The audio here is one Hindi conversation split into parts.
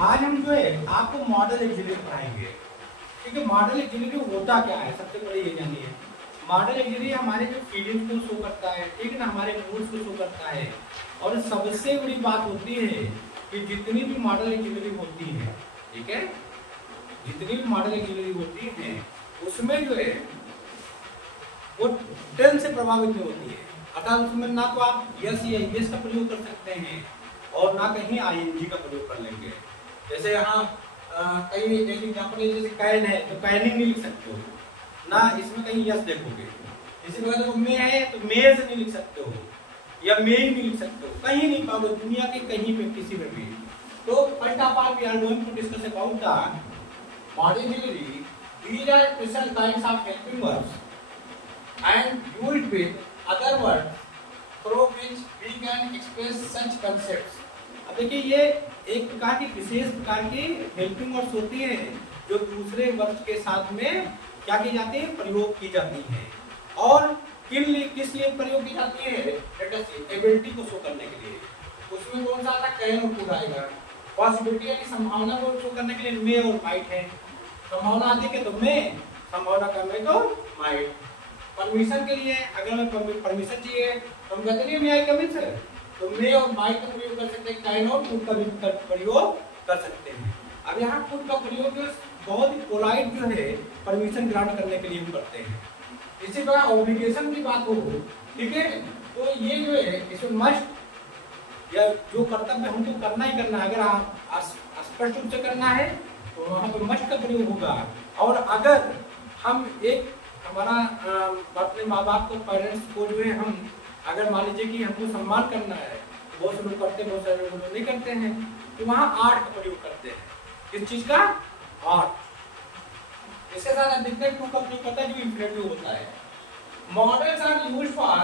आज हम जो है आपको मॉडल इंजीनियरिंग पढ़ाएंगे। ठीक है, मॉडल इंजीनियरिंग होता क्या है, सबसे पहले ये जानिए। मॉडल इंजीनियरिंग हमारे जो फीलिंग्स को शो करता है, ठीक है ना, हमारे मूड्स को शो करता है। और सबसे बड़ी बात होती है कि जितनी भी मॉडल इंजीनियरिंग होती है, ठीक है, जितनी भी मॉडल इंजीनियरिंग होती है उसमें जो है वो टेन से प्रभावित नहीं होती है। अर्थात उसमें ना तो आप यस या यस का प्रयोग कर सकते हैं और ना कहीं आईएनजी का प्रयोग कर लेंगे। जैसे यहाँ कई एक एग्जाम्पल जैसे कैन है तो कैनिंग नहीं लिख सकते हो ना, इसमें कहीं यस देखोगे। इसी प्रकार देखो मे है तो मेज नहीं लिख सकते हो या मेन नहीं लिख सकते हो, कहीं नहीं पाओगे दुनिया के कहीं पे किसी में भी। तो first of all we are going to discuss about the model engineering. These are special kinds of helping verbs and used with other words through which we can express such concepts. अब देखिए ये एक प्रकार की विशेष प्रकार की हेल्पिंग वर्ड्स होती है जो दूसरे वर्ड्स के साथ में क्या की जाती है, प्रयोग की जाती है। और किस लिए प्रयोग की जाती है, एबिलिटी को शो करने के लिए। उसमें कौन सा आता है, कैन और कुड आएगा। पॉसिबिलिटी यानी संभावना को शो करने के लिए मे और माइट है। संभावना आती है तो मैं, संभावना करने तो माइट। परमिशन के लिए अगर हमें परमिशन चाहिए तो हम कहते हैं मे आई कम इन सर, तो मे और माइट का प्रयोग कर सकते हैं, कैन और कुड का भी प्रयोग कर सकते हैं। अब यहाँ कुड का प्रयोग जो बहुत ही पोलाइट जो है परमिशन ग्रांट करने के लिए हम करते हैं। इसी प्रकार ऑब्लिगेशन की बात हो, ठीक है, तो ये जो है इसमें मस्ट या जो कर्तव्य हमको करना ही करना है, अगर आप स्पष्ट रूप से करना है तो वहाँ पर मस्ट का प्रयोग होगा। और अगर हम एक हमारा अपने माँ बाप को, पेरेंट्स को जो है हम अगर मान लीजिए कि हमको सम्मान करना है, बहुत से लोग करते हैं, बहुत सारे लोग नहीं करते हैं, तो वहाँ आर्ट का प्रयोग करते हैं। किस चीज का, आर्ट। इसके साथ अधिकतर टू का प्रयोग करता है जो इंफिनिटिव होता है। Models are used for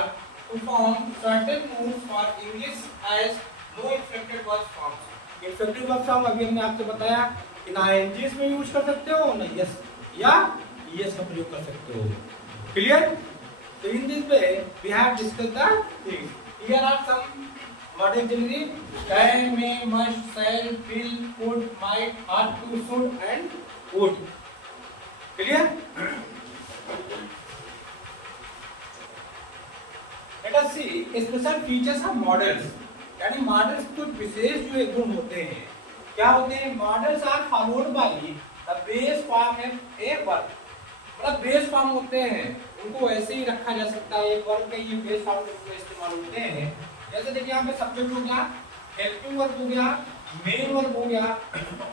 to form certain moves for English as no inflected verb forms. Inflected verb form अभी हमने आपसे बताया कि ना आईएनजी में यूज कर सकते हो, ना यस या यस का प्रयोग कर सकते हो। क्लियर? तो in this way we have discussed the things. Here are some model engineering: can, may, must, shall, will, could, might, ought to, should and would. Clear? Let us see special features of models. यानी मॉडल्स कुछ विशेष जो गुण होते हैं। क्या होते हैं? Models are followed by the base form of a verb. मतलब बेस फॉर्म होते हैं, उनको ऐसे ही रखा जा सकता है, एक वर्ब के ये बेस फॉर्म में इस्तेमाल होते हैं। जैसे देखिए यहाँ पे सब्जेक्ट हो गया, हेल्पिंग वर्ब हो गया, मेन वर्ब हो गया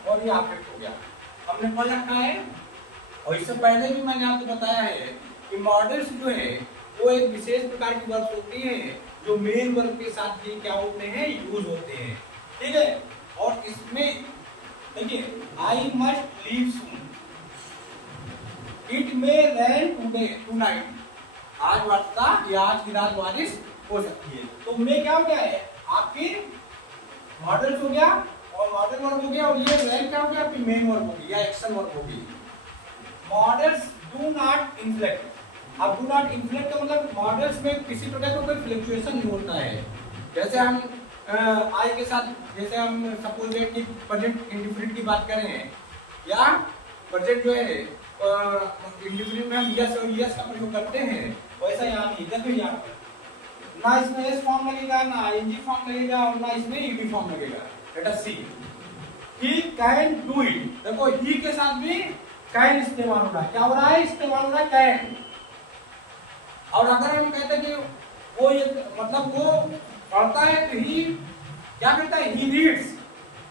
और ये ऑब्जेक्ट हो गया, हमने पढ़ रखा है। और इससे पहले भी मैंने आपको बताया है कि मॉडल्स जो है वो एक विशेष प्रकार की वर्ब्स होती हैं जो मेन वर्ब के साथ भी क्या होते हैं, यूज होते हैं। ठीक है, और इसमें देखिए I must leave soon, it may rain today, tonight, आज वर्षा या आज की रात बारिश हो सकती है। तो मे क्या हो गया है, आपकी मॉडल्स हो गया और मॉडल वर्ब हो गया, और ये रेन क्या हो गया, आपकी मेन वर्ब होगी या एक्शन वर्ब होगी। Modals do not inflect. अब डू नॉट इन्फ्लेक्ट का मतलब मॉडल्स में किसी प्रकार का कोई फ्लक्चुएशन नहीं होता है। जैसे हम आई के साथ, जैसे हम सपोज दैट कि प्रेजेंट इंडिफिनिट की बात करें या प्रेजेंट जो है इंडिफिनिट में हम यस और यस का प्रयोग करते हैं, वैसा यहाँ नहीं। देखो यहाँ पर ना इसमें एस फॉर्म लगेगा, ना आईएनजी फॉर्म लगेगा और ना इसमें ईडी फॉर्म लगेगा। Let us see, he can do it. देखो ही के साथ भी कैन इस्तेमाल हो रहा है। क्या हो रहा है, इस्तेमाल हो रहा है कैन। और अगर हम कहते हैं कि वो ये मतलब वो पढ़ता है तो ही क्या करता है, ही रीड्स।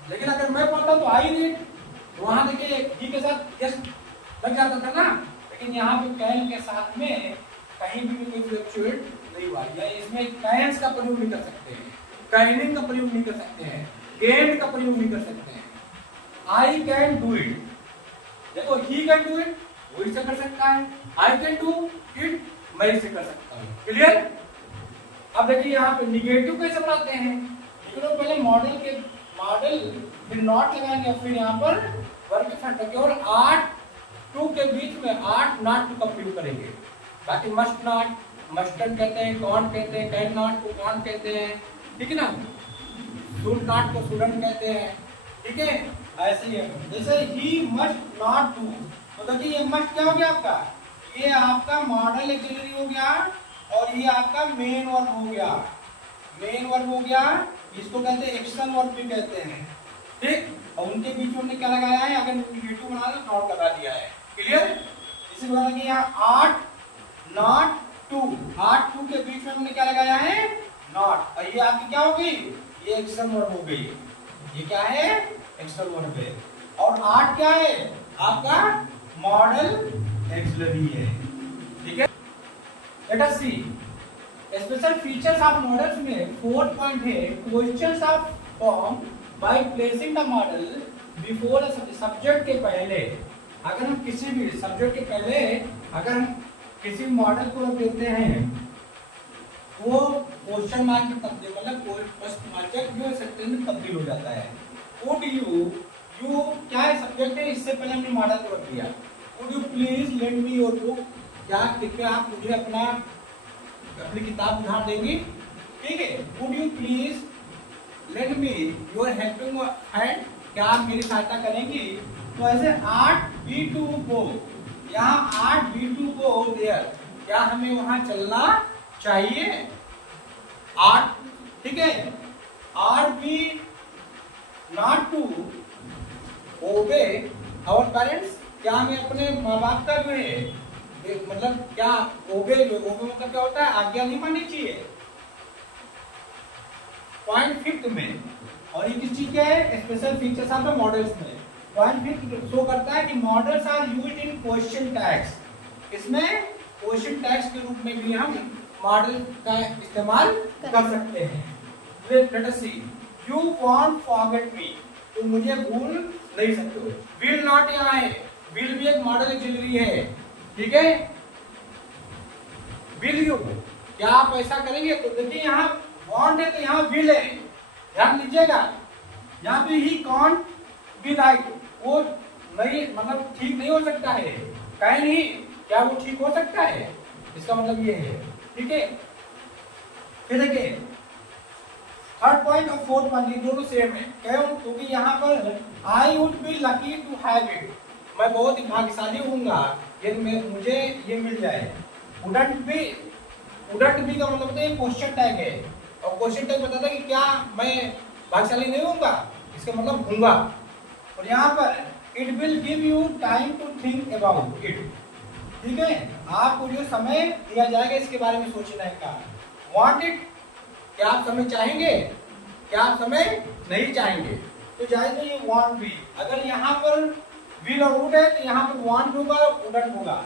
लेकिन अगर मैं पढ़ता हूं तो आई रीड, तो वहां देखिए ही के साथ यस लग जाता था ना, लेकिन यहाँ पे कैन के साथ में कहीं भी कोई फ्लक्चुएट नहीं हुआ। या इसमें कैन्स का प्रयोग नहीं कर सकते हैं, कैनिंग का प्रयोग नहीं कर सकते हैं, कैन का प्रयोग नहीं कर सकते हैं। आई कैन डू इट, देखो ही कैन डू इट, वो इससे कर सकता है। आई कैन डू इट, मैं इससे कर सकता हूँ। क्लियर? अब देखिए यहाँ पे निगेटिव कैसे बनाते हैं। तो पहले मॉडल फिर नॉट लगाएंगे, फिर यहाँ पर वर्ब के फ्रंट रखेंगे और आर्ट टू के बीच में आर्ट नॉट टू का प्रयोग करेंगे। बाकी मस्ट नॉट, मस्टर्ड कहते हैं, कॉन्ट कहते हैं, कैन नॉट को कॉन्ट कहते हैं, ठीक है ना, शुड नॉट को शुडंट कहते हैं, ठीक है। ऐसे ही है। जैसे ही मस्ट नॉट डू, तो देखिए ये मस्ट क्या हो गया आपका, ये आपका मॉडल एक्सिलरी हो गया और ये आपका मेन वर्ब हो गया। मेन वर्ब हो गया, इसको कहते हैं एक्शन वर्ब भी कहते हैं, ठीक। और उनके बीच में हमने क्या लगाया है, अगर नेगेटिव बना तो नॉट लगा दिया है। क्लियर। इसी प्रकार की यहाँ ought not to, ought to के बीच में हमने क्या लगाया है, नॉट। और ये आपकी क्या होगी, ये एक्शन वर्ब हो गई। ये क्या है, एक्शन वर्ब है। और आर्ट क्या है, आपका मॉडल एक्सिलरी है, ठीक है। Let us see special features of models में फोर्थ पॉइंट है questions of form by placing the model before subject के पहले। अगर हम किसी भी सब्जेक्ट के पहले अगर हम किसी मॉडल को रख देते हैं, वो क्वेश्चन मार्क में तब्दील, मतलब क्वेश्चन मार्क जो सेंटेंस में तब्दील हो जाता है। वुड यू क्या है, सब्जेक्ट है, इससे पहले हमने मॉडल को रख दिया। Would you please lend me your book, क्या कृपया आप मुझे अपनी किताब उधार देंगी, ठीक है। Would you please lend me your helping hand, क्या आप मेरी सहायता करेंगी। तो ऐसे 8 B2 को, यहाँ 8 B2 को देयर, क्या हमें वहां चलना चाहिए, 8, ठीक है। Are be not to obey our parents, क्या हमें अपने माँ बाप का जो है, मतलब क्या ओबे मतलब क्या होता है, आज्ञा नहीं माननी चाहिए। पॉइंट फिफ्थ में, और ये किस चीज का है, special features of the models में। पॉइंट फिफ्थ शो करता है कि models are used in question tags, इसमें क्वेश्चन टैग्स के रूप में भी हम मॉडल का इस्तेमाल कर सकते हैं। Let us see, you won't forget me, तो मुझे भूल नहीं सकते हो। विल नॉट यहाँ है, विल भी एक मॉडल एक्सिलरी है, ठीक है। विल यू, क्या आप ऐसा करेंगे, तो देखिए यहाँ वांट है तो यहाँ विल है, ध्यान दीजिएगा। यहाँ पे ही कॉन्ट बी राइट, वो नहीं, मतलब ठीक नहीं हो सकता है, कहे नहीं, क्या वो ठीक हो सकता है, इसका मतलब ये है, ठीक है। फिर देखिए थर्ड पॉइंट और फोर्थ पॉइंट, ये दोनों सेम है, क्यों, क्योंकि यहाँ पर I would be lucky to have it, मैं बहुत ही भाग्यशाली होऊंगा यदि मुझे ये मिल जाए। वुडंट बी का मतलब है क्वेश्चन टैग है, और क्वेश्चन टैग बताता है कि क्या मैं भाग्यशाली नहीं होऊंगा, इसका मतलब होऊंगा। और यहाँ पर it will give you time to think about it, ठीक है, आपको जो समय दिया जाएगा इसके बारे में सोचने का। वांट इट, क्या आप समय चाहेंगे, क्या आप समय नहीं चाहेंगे, तो जाएगा ये वांट भी। अगर यहाँ पर विल और वुड है तो यहाँ पर वांट होगा, वुडंट होगा,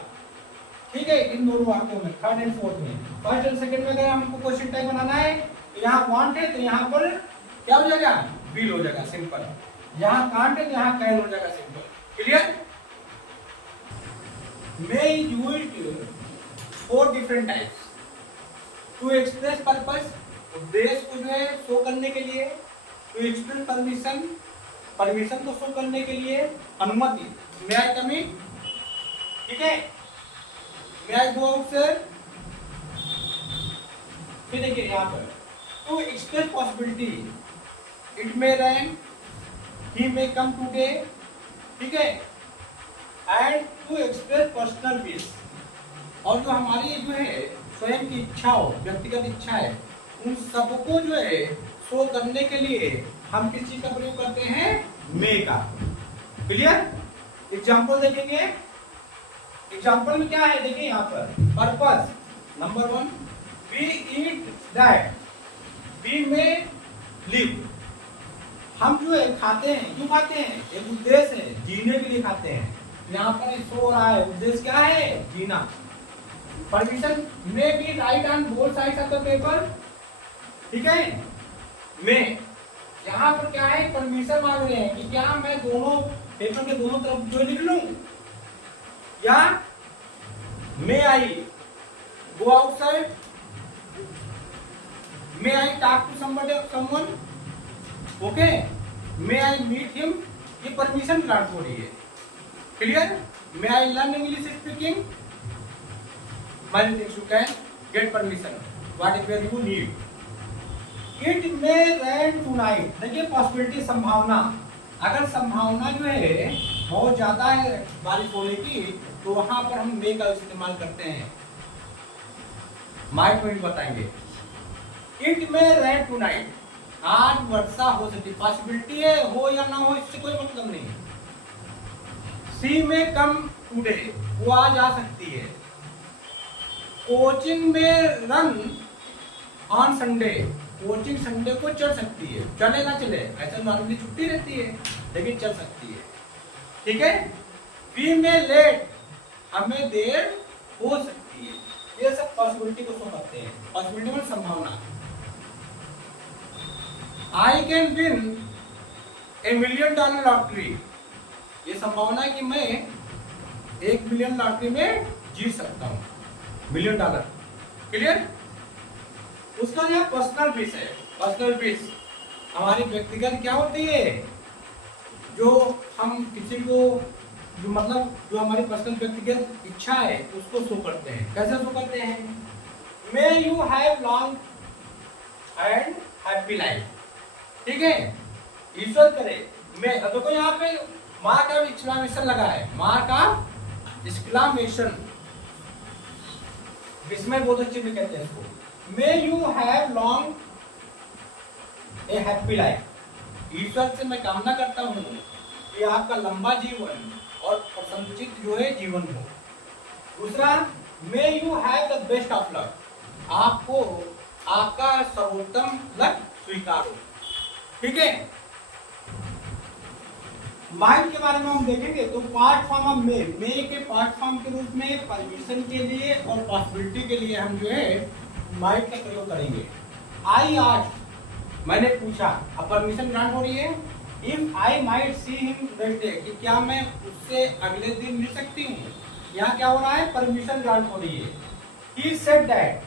ठीक है। इन दोनों वाक्यों में, थर्ड एंड फोर्थ में, फर्स्ट एंड सेकंड में अगर हमको क्वेश्चन टैग बनाना है तो यहाँ वांट है तो यहाँ पर क्या हो जाएगा, विल हो जाएगा, सिंपल। यहाँ कांट है तो यहाँ कैन हो जाएगा, simple. Clear. May used for different types to express purpose, उद्देश्य को जो है शो करने के लिए, टू एक्सप्रेस परमिशन, परमिशन को शो करने के लिए, अनुमति, मे आई कम इन, ठीक है, मे आई गो आउटसाइड। फिर देखिए यहाँ पर to express possibility, it may rain, he may come today, ठीक है। And to express personal wish, और जो हमारी जो है स्वयं की इच्छा हो, व्यक्तिगत इच्छा है, उन सबको जो है शो करने के लिए हम किस चीज का प्रयोग करते हैं, मे का। क्लियर। एग्जाम्पल देखेंगे, एग्जाम्पल में क्या है, देखिए यहाँ पर purpose number 1, we eat that, we may live, हम जो है खाते हैं, क्यों खाते हैं, एक उद्देश्य है, जीने के लिए खाते हैं। यहाँ पर सो रहा है, उद्देश्य क्या है, जीना। Permission may be right on both sides of the paper, ठीक है। में यहाँ पर क्या है, परमिशन मांग रहे हैं कि क्या मैं दोनों पेपर के दोनों तरफ जो लिख लूं, या may I go outside, may I talk to someone, okay, may I meet him, ये परमिशन ग्रांट हो रही है। Clear. May I learn English speaking, many things you can get permission, whatever you need. It may rain tonight, देखिए पॉसिबिलिटी, संभावना, अगर संभावना जो है बहुत ज्यादा है बारिश होने की, तो वहां पर हम मे का इस्तेमाल करते हैं। माइट में भी बताएंगे। इट में रेन टू नाइट, आज वर्षा हो सकती, पॉसिबिलिटी है, हो या ना हो इससे कोई मतलब नहीं। सी में कम टूडे, वो आज आ सकती है। कोचिंग में run on Sunday, coaching Sunday को चल सकती है, चले ना चले ऐसा नॉर्मली छुट्टी रहती है, लेकिन चल सकती है। ठीक है। वी में लेट, हमें देर हो सकती है। ये सब पॉसिबिलिटी को शो करते हैं। पॉसिबिलिटी में संभावना। I can win $1 million lottery, ये संभावना है कि मैं $1 million लॉटरी में जीत सकता हूं, $1 million। क्लियर। उसका यह पर्सनल पीस है। पर्सनल पीस हमारी व्यक्तिगत क्या होती है, जो हम किसी को जो मतलब जो हमारी पर्सनल व्यक्तिगत इच्छा है उसको शो करते हैं। कैसे शो करते हैं? मे you have long and happy life. ठीक है। ईश्वर करे मैं, देखो यहाँ पे मार्क ऑफ एक्सक्लेमेशन लगा है, मार्क ऑफ एक्सक्लेमेशन, इसमें बहुत अच्छे से कहते हैं इसको। May you have long a happy life, ईश्वर से मैं कामना करता हूँ कि आपका लंबा जीवन और प्रसन्नचित जो है जीवन हो। दूसरा, मे you have the best of luck, आपको आपका सर्वोत्तम लक स्वीकार हो। ठीक है। माइट के बारे में हम देखेंगे तो पार्ट फॉर्म ऑफ मे के पार्ट फॉर्म के रूप में परमिशन के लिए और पॉसिबिलिटी के लिए हम जो है माइट का प्रयोग करेंगे। आई आज, मैंने पूछा, अब परमिशन ग्रांट हो रही है। If I might see him next day, कि क्या मैं उससे अगले दिन मिल सकती हूँ। यहाँ क्या हो रहा है? परमिशन ग्रांट हो रही है। ही सेड दैट,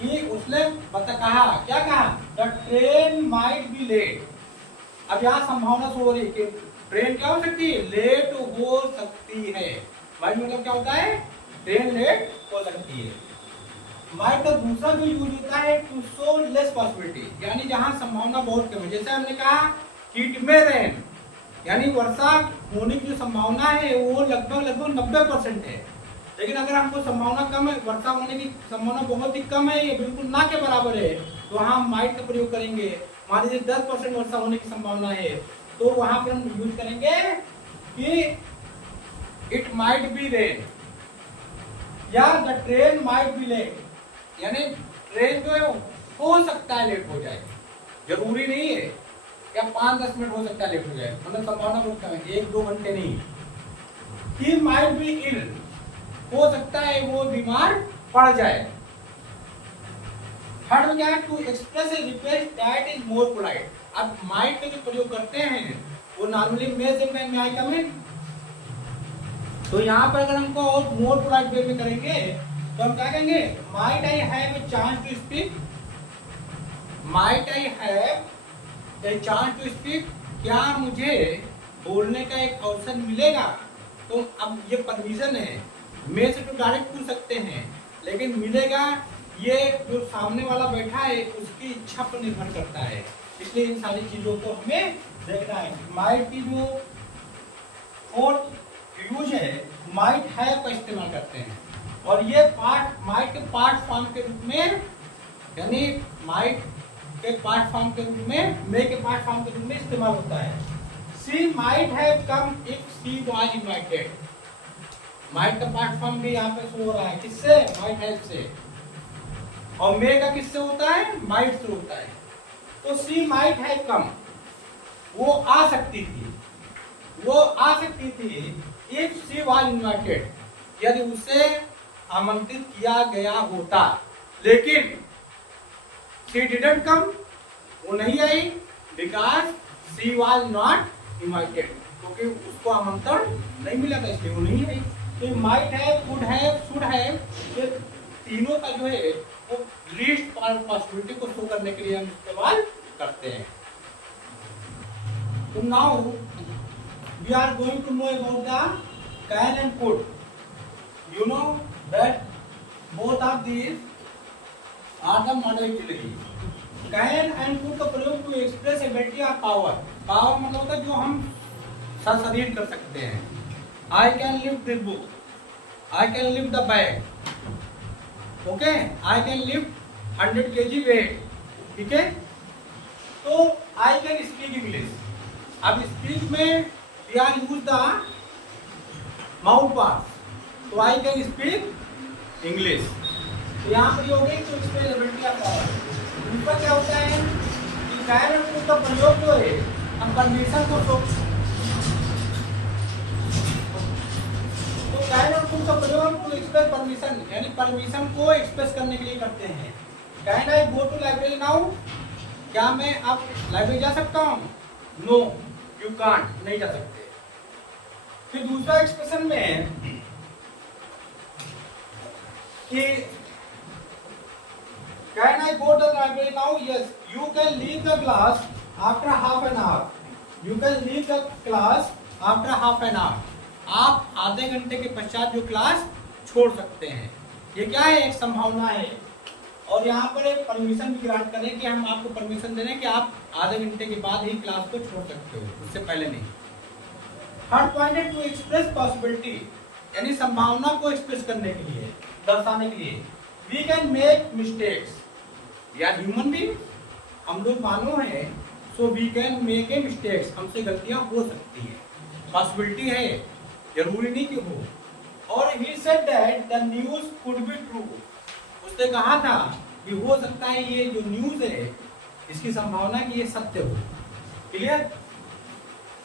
कि उसने कहा, क्या कहा? The train might be late. अब यहाँ संभावना शो हो रही है कि ट्रेन क्या हो सकती है? लेट हो सकती है। माइट मतलब क्या होता है? ट्रेन लेट हो सकती है। माइट का दूसरा जो यूज होता है टू शो लेस पॉसिबिलिटी, यानी जहां संभावना बहुत कम है। जैसे हमने कहा कि इट में रेन, यानी वर्षा होने की जो संभावना है वो लगभग 90% है। लेकिन अगर हमको संभावना कम है, वर्षा होने की संभावना बहुत ही कम है, ये बिल्कुल ना के बराबर है, तो वहां हम माइट का प्रयोग करेंगे। मान लीजिए 10% वर्षा होने की संभावना है, तो वहां पर हम यूज करेंगे कि इट माइट बी रेन, या the train might be late, यानी ट्रेन जो है हो सकता है लेट हो जाए, जरूरी नहीं है, या 5-10 मिनट हो सकता है लेट हो जाए, मतलब संभावना बहुत कम है, 1-2 घंटे नहीं। ही माइट बी इल, हो सकता है वो बीमार पड़ जाए। थर्ड में क्या है? To express a request that is more polite. अब माइट का जो प्रयोग करते हैं वो नॉर्मली मे से में आई कम इन, तो यहाँ पर अगर हमको और मोर पोलाइट वे में करेंगे तो हम क्या कहेंगे? Might I have a chance to speak, might I have a chance to speak, क्या मुझे बोलने का एक अवसर मिलेगा? तो अब ये परमिशन है, मैं से तो डायरेक्ट पूछ सकते हैं, लेकिन मिलेगा ये जो सामने वाला बैठा है उसकी इच्छा पर निर्भर करता है। इसलिए इन सारी चीजों को हमें देखना है। माइट की जो फोर्थ यूज है माइट हैव का इस्तेमाल करते हैं, और ये पार्ट माइट के पार्ट फॉर्म के रूप में, यानी माइट के पार्ट फॉर्म के रूप में, मे के पार्ट फॉर्म के रूप में इस्तेमाल होता है। She might have come if she was invited, might का पार्ट फॉर्म भी यहाँ पे शो हो रहा है, किससे? माइट हैव से। और मे का किससे होता है? माइट से होता है। तो सी माइट हैव कम, वो आ सकती थी, वो आ सकती थी इफ सी वाज इनवाइटेड, यदि उसे आमंत्रित किया गया होता, लेकिन शी डिडंट कम, वो नहीं आई, because she was not invited, क्योंकि उसको आमंत्रण नहीं मिला था, इसलिए वो नहीं आई। तो might have, could have, should have, ये तीनों का जो है वो लीस्ट पॉसिबिलिटी को शो करने के लिए हम इस्तेमाल करते हैं। तो now we are going to know about the can and could. You know that both of these are the modal auxiliary, can and could का प्रयोग to express ability of power. Power मतलब होता है जो हम संसाधित कर सकते हैं। I can lift this book, I can lift the bag, okay, I can lift 100 kg weight, ठीक है। तो आई कैन स्पीक इंग्लिश, अब स्पीच में we are use the mouth parts, तो आई कैन स्पीक इंग्लिश। तो यहाँ पर ये हो गई तो इसमें एबिलिटी ऑफ पावर। ऊपर क्या होता है कि कैन और कुड का प्रयोग जो है हम कंडीशन को तो कैन और कुड का प्रयोग टू एक्सप्रेस परमिशन, यानी परमिशन को एक्सप्रेस करने के लिए करते हैं। Can I go to library now, क्या मैं अब लाइब्रेरी जा सकता हूँ? नो यू कांट, नहीं जा सकते। फिर दूसरा एक्सप्रेशन में है कि can I go to library now, yes you can leave the class after half an hour, you can leave the class after half an hour, आप आधे घंटे के पश्चात जो क्लास छोड़ सकते हैं। ये क्या है? एक संभावना है। और यहाँ पर एक परमिशन भी ग्रांट करें कि हम आपको परमिशन दे रहे हैं कि आप आधे घंटे के बाद ही क्लास को छोड़ सकते हो, उससे पहले नहीं। थर्ड पॉइंट है टू एक्सप्रेस पॉसिबिलिटी, यानी संभावना को एक्सप्रेस करने के लिए, दर्शाने के लिए। वी कैन मेक मिस्टेक्स, या ह्यूमन बीइंग, हम लोग मानव हैं, so we can make a mistakes, हमसे गलतियां हो सकती है, पॉसिबिलिटी है, जरूरी नहीं कि हो। और he said that the news could be true, उसने कहा था कि हो सकता है ये जो न्यूज है इसकी संभावना कि ये सत्य हो। Clear?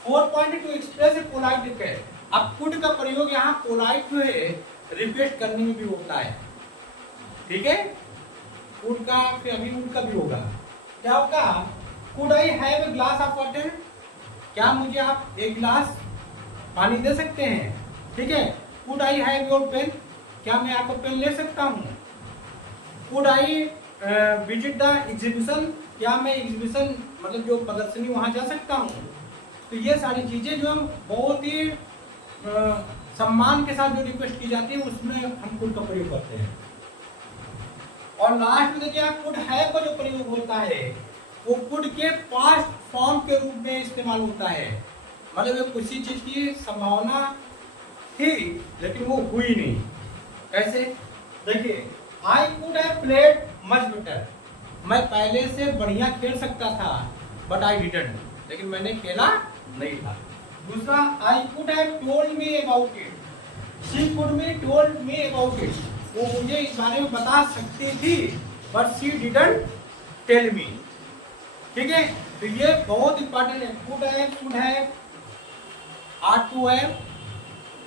Fourth point to express a polite request, अब कुड का प्रयोग यहाँ पोलाइट जो है रिक्वेस्ट करने में भी होता है, ठीक है। कुड का फिर अभी उड का भी होगा। क्या होगा? Could I have A glass of water, क्या मुझे आप एक गिलास पानी दे सकते हैं, ठीक है। Could I have your pen, क्या मैं आपको पेन ले सकता हूँ। Could I visit the exhibition, क्या मैं एग्जीबिशन मतलब जो प्रदर्शनी वहां जा सकता हूँ। तो ये सारी चीजें जो बहुत ही सम्मान के साथ जो रिक्वेस्ट की जाती है उसमें हम कुड का प्रयोग करते हैं। और लास्ट में देखिए कुड हैव का जो प्रयोग होता है वो कुड के पास्ट फॉर्म के रूप में इस्तेमाल होता है, मतलब किसी चीज की संभावना थी लेकिन वो हुई नहीं। कैसे? देखिए, आई could have played much better, मैं पहले से बढ़िया खेल सकता था, बट आई डिडंट, लेकिन मैंने खेला नहीं था। दूसरा, I could have told me about it, she could me told me about it, वो मुझे इस बारे में बता सकती थी, but she didn't tell me, ठीक है। तो ये बहुत इंपॉर्टेंट है। कुड है, शुड है, आर टू है,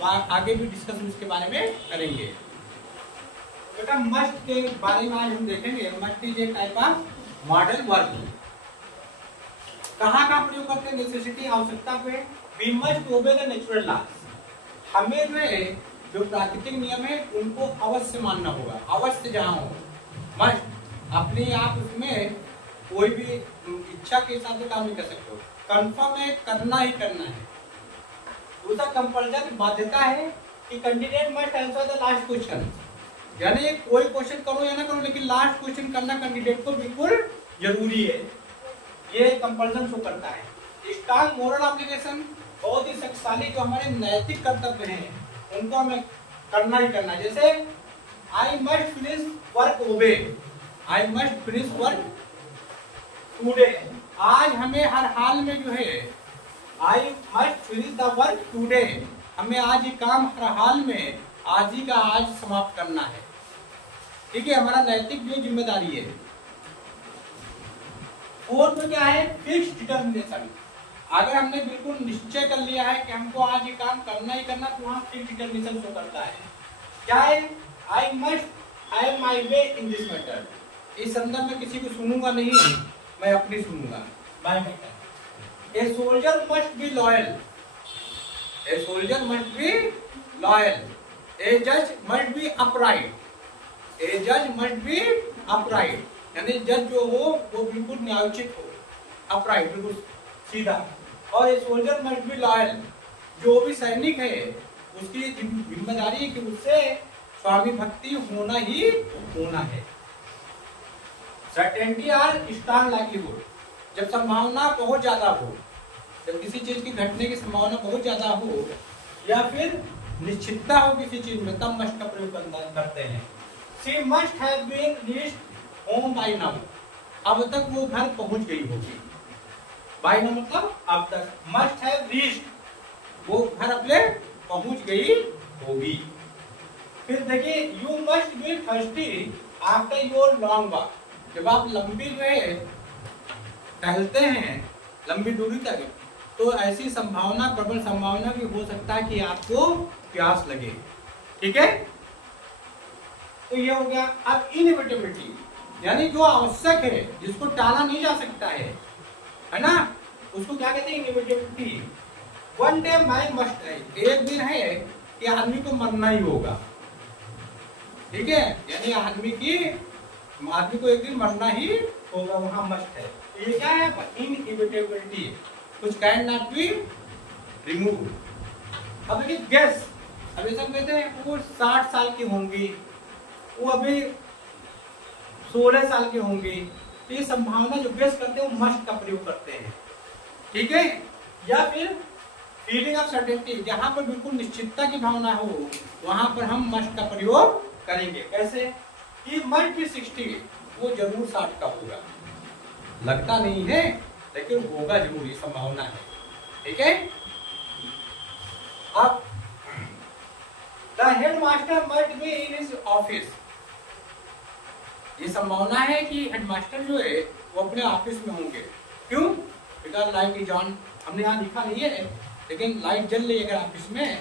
आगे भी डिस्कशन इसके बारे में करेंगे। बेटा मस्ट के बारे में आज हम देखेंगे। मस्ट इज एक टाइप ऑफ मॉडल वर्ब। कहाँ का प्रयोग करते हैं? नेसेसिटी, आवश्यकता पे। We must obey the natural laws, हमें जो है जो प्राकृतिक नियम है उनको अवश्य मानना होगा, अवश्य जहाँ हो। मस्ट अपने आप उसमें कोई भी इच्छा के हिसाब से काम नहीं कर सकते हो, कंफर्म है, करना ही करना है। दूसरा कंपल्सन, बाध्यता है कि candidate must answer the last question, यानी कोई क्वेश्चन करो या ना करो लेकिन लास्ट क्वेश्चन करना कैंडिडेट को बिल्कुल जरूरी है, ये कंपल्सन शो करता है। स्ट्रांग मोरल ऑब्लिगेशन, बहुत ही शक्तिशाली जो हमारे नैतिक कर्तव्य हैं उनको हमें करना ही करना है। जैसे आई must finish work obey, I must finish work today, आज हमें हर हाल में जो है I must finish the work today, हमें आज ये काम हर हाल में आज ही का आज समाप्त करना है, ठीक है, हमारा नैतिक जो जिम्मेदारी है। फोर्थ में क्या है? फिक्स डिटर्मिनेशन, अगर हमने बिल्कुल निश्चय कर लिया है कि हमको आज ये काम करना ही करना, तो वहाँ फिक्स डिटर्मिनेशन शो करता है। क्या है? I must have my way in this matter, इस संदर्भ में किसी को सुनूंगा नहीं, मैं अपनी सुनूंगा, माई matter. A soldier must be loyal, a soldier must be loyal, a judge must be upright, a judge must be upright, यानी जज जो हो वो बिल्कुल न्यायोचित हो, upright बिल्कुल सीधा। और a soldier must be loyal, जो भी सैनिक है उसकी जिम्मेदारी है कि उससे स्वामी भक्ति होना ही होना है। सर्टेनिटी और स्ट्रॉन्ग लाइवलीहुड, जब संभावना बहुत ज्यादा हो, जब किसी चीज की घटने की संभावना बहुत ज्यादा हो या फिर निश्चितता हो किसी चीज में, तब मस्ट का प्रयोग करते हैं। She must have been reached home by now, अब तक वो घर पहुंच गई होगी। बाय नाउ मतलब अब तक, मस्ट हैव रीच्ड, वो घर अपने पहुंच गई होगी। फिर देखिए, you must be thirsty after your long walk, जब आप लंबी जो है टहलते हैं लंबी दूरी तक, तो ऐसी संभावना, प्रबल संभावना भी हो सकता है कि आपको प्यास लगे। ठीक है, तो ये हो गया। अब इनएविटेबिलिटी, यानी जो आवश्यक है, जिसको टाला नहीं जा सकता है ना, उसको क्या कहते हैं? Inevitability. One day man must die, एक दिन है कि आदमी को मरना ही होगा। ठीक है, यानी आदमी को एक दिन मरना ही होगा, वहां मस्ट है। तो ये क्या है? इनएविटेबिलिटी, कुछ कैन नॉट बी रिमूव। अब देखिए गेस, अब ऐसा कहते हैं वो 60 साल की होंगी, वो अभी 16 साल के होंगे, तो ये संभावना जो गेस करते हैं वो मस्ट का प्रयोग करते हैं। ठीक है, या फिर फीलिंग ऑफ सर्टेनिटी, जहां पर बिल्कुल निश्चितता की भावना हो, वहां पर हम मस्ट का प्रयोग करेंगे। कैसे? कि मस्ट बी 60, वो जरूर 60 का होगा, लगता नहीं है लेकिन होगा जरूर, ये संभावना है। ठीक है, अब the headmaster must be in his office, ये संभावना है कि हेडमास्टर जो है वो अपने ऑफिस में होंगे। क्यों? बिकॉज लाइट इज ऑन, हमने यहाँ लिखा नहीं है, लेकिन लाइट जल रही है अगर ऑफिस में,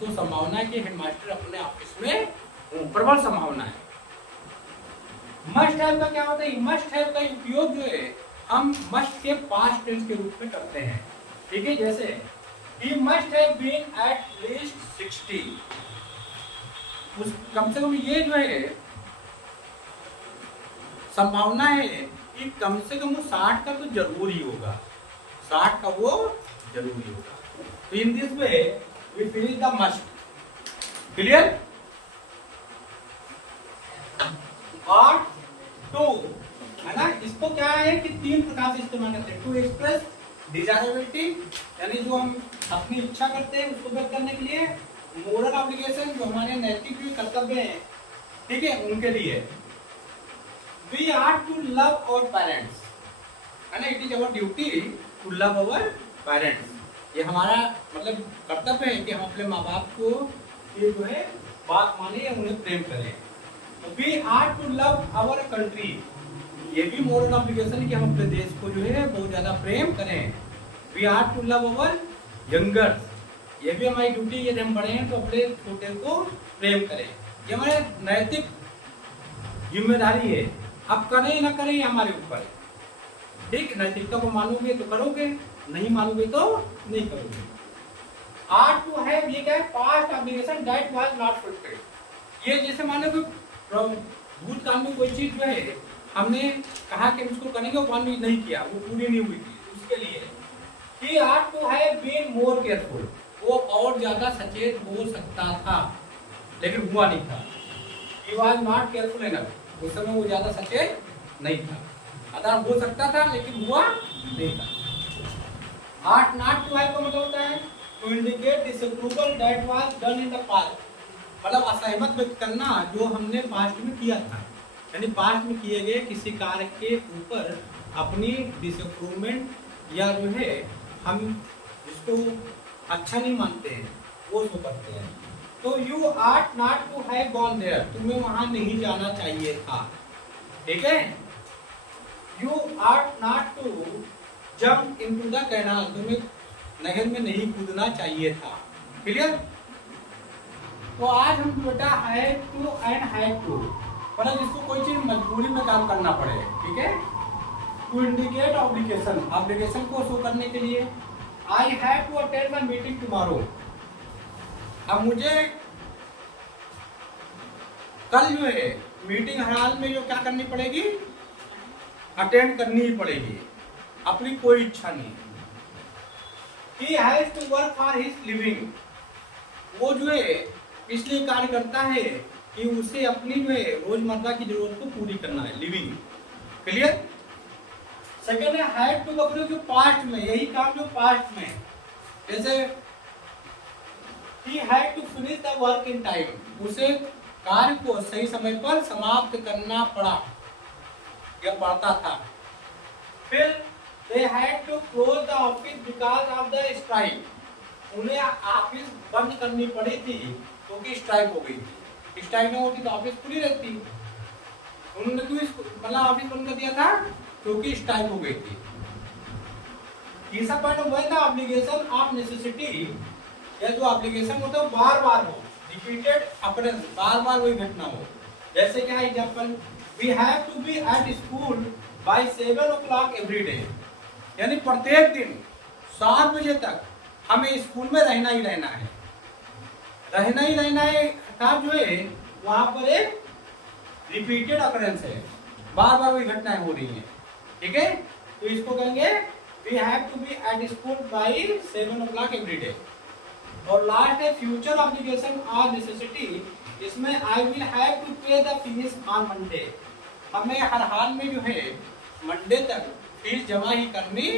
तो संभावना है कि हेडमास्टर अपने ऑफिस में हो, प्रबल संभावना है। मस्ट हैव का क्या होता है? मस्ट हैव का उपयोग जो है हम मस्ट के पास्ट टेंस के रूप में करते हैं। ठीक है, जैसे he must have been at least 60, उस कम से कम ये जो है संभावना है कि कम से कम वो 60 का तो जरूर ही होगा, 60 का वो जरूर ही होगा। तो in this way we fill the must. Clear? और टू है ना, इसको क्या है कि 3 प्रकार से इस्तेमाल करते हैं। टू एक्सप्रेस डिजायरेबिलिटी, यानी जो हम अपनी इच्छा करते हैं उसको व्यक्त करने के लिए। मोरल ऑब्लिगेशन, जो हमारे नैतिक कर्तव्य हैं, ठीक है, उनके लिए। We are to love our parents, है ना, it is our duty to love our parents, ये हमारा मतलब कर्तव्य है कि हम अपने माँ बाप को ये जो है बात माने या उन्हें प्रेम करें। We are to love our country, ये भी मोरल ऑब्लिगेशन है कि हम अपने देश को जो है बहुत ज्यादा प्रेम करें। We are to love our younger, ये भी हमारी ड्यूटी है, यदि हम बड़े हैं तो अपने छोटे को प्रेम करें, ये हमारे नैतिक जिम्मेदारी है। अब करें ना करें ये हमारे ऊपर है। ठीक, नैतिकता को मानोगे तो करोगे, नहीं मानोगे तो नहीं करोगे। आर टू हैव, ये क्या है? Past obligation that was not fulfilled, ये जैसे मानो कि भूतकाल में कोई चीज जो है हमने कहा कि हम इसको करेंगे, वो मान नहीं किया, वो पूरी नहीं हुई थी, उसके लिए he ought to have been more careful, वो और ज्यादा सचेत हो सकता था लेकिन हुआ नहीं था। he was not careful enough, उस समय वो ज्यादा सचेत नहीं था, अतः हो सकता था लेकिन हुआ नहीं था। ought not to have का मतलब होता है to indicate disapproval that was done in the past, मतलब असहमत व्यक्त करना जो हमने पास्ट में किया था, यानी पास्ट में किए गए किसी कार्य के ऊपर अपनी डिसअप्रूवमेंट या जो है हम इसको अच्छा नहीं मानते हैं वो शो करते हैं। तो you ought not to have gone there, तुम्हें वहां नहीं जाना चाहिए था। ठीक है, you ought not to jump into the canal, तुम्हें नहर में नहीं कूदना चाहिए था। क्लियर? तो आज हम बेटा have to and have to, मतलब जिसको कोई चीज मजबूरी में काम करना पड़े, ठीक है, टू इंडिकेट ऑब्लिगेशन, ऑब्लिगेशन को शो करने के लिए। I have to attend the meeting tomorrow, अब मुझे कल जो है मीटिंग हॉल में जो क्या करनी पड़ेगी, अटेंड करनी ही पड़ेगी, अपनी कोई इच्छा नहीं। He has to work for his living, वो जो है इसलिए कार्य करता है कि उसे अपनी जो है रोजमर्रा की जरूरत को पूरी करना है, लिविंग। क्लियर। सेकेंड है हैड टू का प्रयोग जो पास्ट में, यही काम जो पास्ट में, जैसे he had to finish the work in time, उसे कार्य को सही समय पर समाप्त करना पड़ा या पड़ता था। फिर they had to close the office because of the strike, उन्हें ऑफिस बंद करनी पड़ी थी क्योंकि स्ट्राइक हो गई थी। स्ट्राइक नहीं होती तो ऑफिस खुली रहती, उन्होंने क्यों मतलब ऑफिस बंद कर दिया था क्योंकि स्ट्राइक हो गई थी। तीसरा point when the obligation of necessity, या जो ऑब्लिगेशन होता है बार बार हो, रिपीटेड अकरेंस, बार बार वही घटना हो। जैसे क्या example, we have to be at school by 7 o'clock every day, यानी प्रत्येक दिन 7 बजे तक हमें स्कूल में रहना ही रहना है। रहना ही रहना है अर्थात जो है वहां पर एक रिपीटेड अकरेंस है, बार बार वही घटनाएं हो रही हैं, ठीक है। तो इसको कहेंगे we have to be at school by 7 o'clock every day. और लास्ट है फ्यूचर ऑब्लिगेशन और नेसेसिटी, इसमें I will have to pay the fees on Monday, हमें हर हाल में जो है मंडे तक फीस जमा ही करनी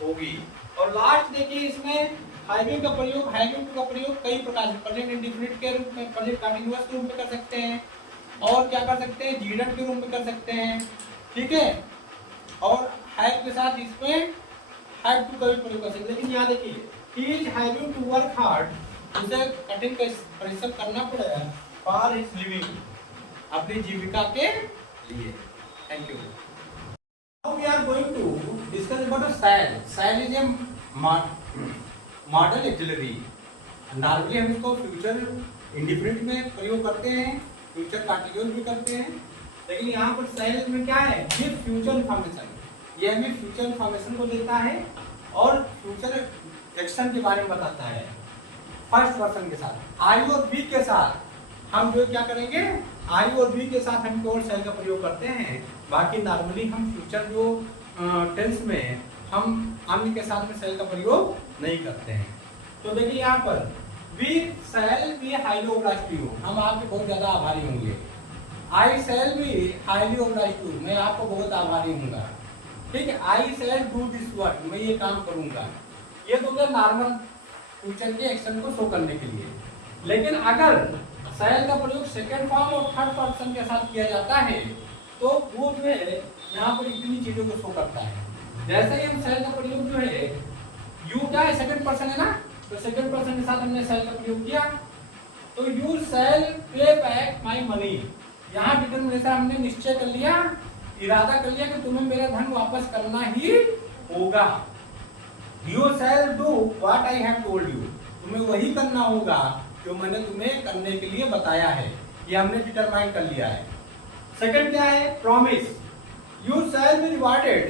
होगी। और लास्ट देखिए इसमें हैविंग का प्रयोग, हैविंग टू का प्रयोग कई प्रकार से, प्रेजेंट इंडेफिनिट के रूप में, प्रेजेंट कंटीन्यूअस के रूप में कर सकते हैं, और क्या कर सकते हैं जीडेड के रूप में कर सकते हैं, ठीक है। और हैव के साथ इसमें हैव टू का भी प्रयोग कर सकते हैं। लेकिन यहाँ देखिए he is having to work hard, उसे कठिन परिश्रम करना पड़ेगा for his living, अपनी जीविका के लिए। Thank you. Now we are going to discuss about a cell. Cell is a model auxiliary. Normally हम इसको फ्यूचर इंडिफिनिट में प्रयोग करते हैं, फ्यूचर कंटीन्यूअस भी करते हैं, लेकिन यहाँ पर सेल में क्या है, ये फ्यूचर इंफॉर्मेशन, ये हमें फ्यूचर इंफॉर्मेशन को देता है और फ्यूचर एक्शन के बारे में बताता है। फर्स्ट पर्सन के साथ आई और बी के साथ हम जो क्या करेंगे, आई और बी के साथ हम केवल सेल का प्रयोग करते हैं, बाकी नॉर्मली हम फ्यूचर जो टेंस में हम अन्य के साथ में सेल का प्रयोग नहीं करते हैं। तो देखिए यहाँ पर we shall be highly obliged to you, हम आपके बहुत ज्यादा आभारी होंगे। I shall be highly obliged to, मैं आपको बहुत आभारी हूँगा, ठीक है। I shall do this work, मैं ये काम करूंगा। ये तो नॉर्मल फ्यूचर के एक्शन को शो करने के लिए। लेकिन अगर सेल का प्रयोग सेकेंड फॉर्म और थर्ड पर्सन के साथ किया जाता है तो वो जो है यहाँ पर इतनी चीजों को शो करता है। जैसे ही हम सेल का प्रयोग जो है, यू क्या है सेकेंड पर्सन है ना, तो सेकेंड पर्सन के साथ हमने सेल का प्रयोग किया, तो यू सेल पे बैक माई मनी, यहाँ डिटरमिनेशन हमने निश्चय कर लिया, इरादा कर लिया कि तुम्हें मेरा धन वापस करना ही होगा। You shall do what I have told you, तुम्हें वही करना होगा जो मैंने तुम्हें करने के लिए बताया है, ये हमने डिटरमाइन कर लिया है। सेकंड क्या है, promise, you shall be rewarded,